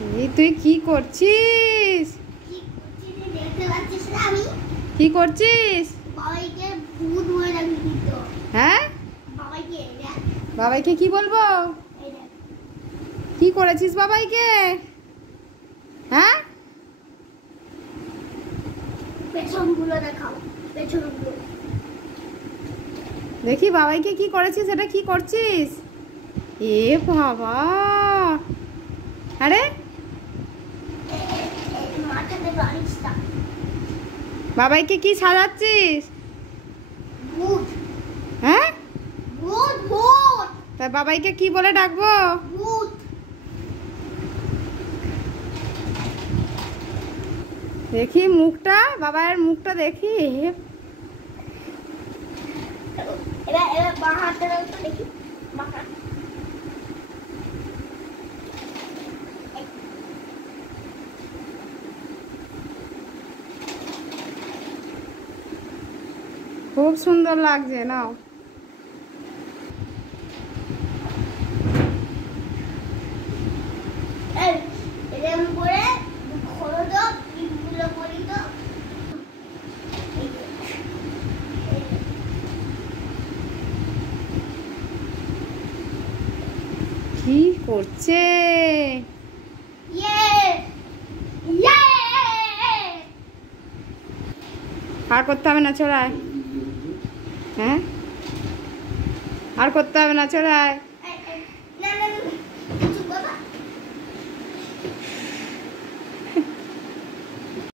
এই তুই কি করছিস? কি করছিস? হ্যাঁ, বাবাইকে কি বলবো? কি করেছিস বাবাইকে? হ্যাঁ, পেছনগুলো দেখাও, পেছনগুলো দেখি বাবাইকে কি করেছিস। এটা কি করছিস? এ বাবা, আরে মাথাতে বালিশটা। বাবাইকে কি সাজাচ্ছিস? ভূত, হ্যাঁ, ভূত, ভূত, তা বাবাইকে কি বলে ডাকবো? ভূত। দেখি মুখটা, বাবাইয়ের মুখটা দেখি। এবার এবার বাঁ হাতটা দাও তো দেখি, বাঁ হাত। খুব সুন্দর লাগছে, নাও। এরকম করে খোলো তো, পিঠগুলো করি তো। কি করছে? ইয়ে ইয়ে, আর করতে হবে না, চড়ায়। হ্যাঁ, আর করতে হবে না, চড়ায়।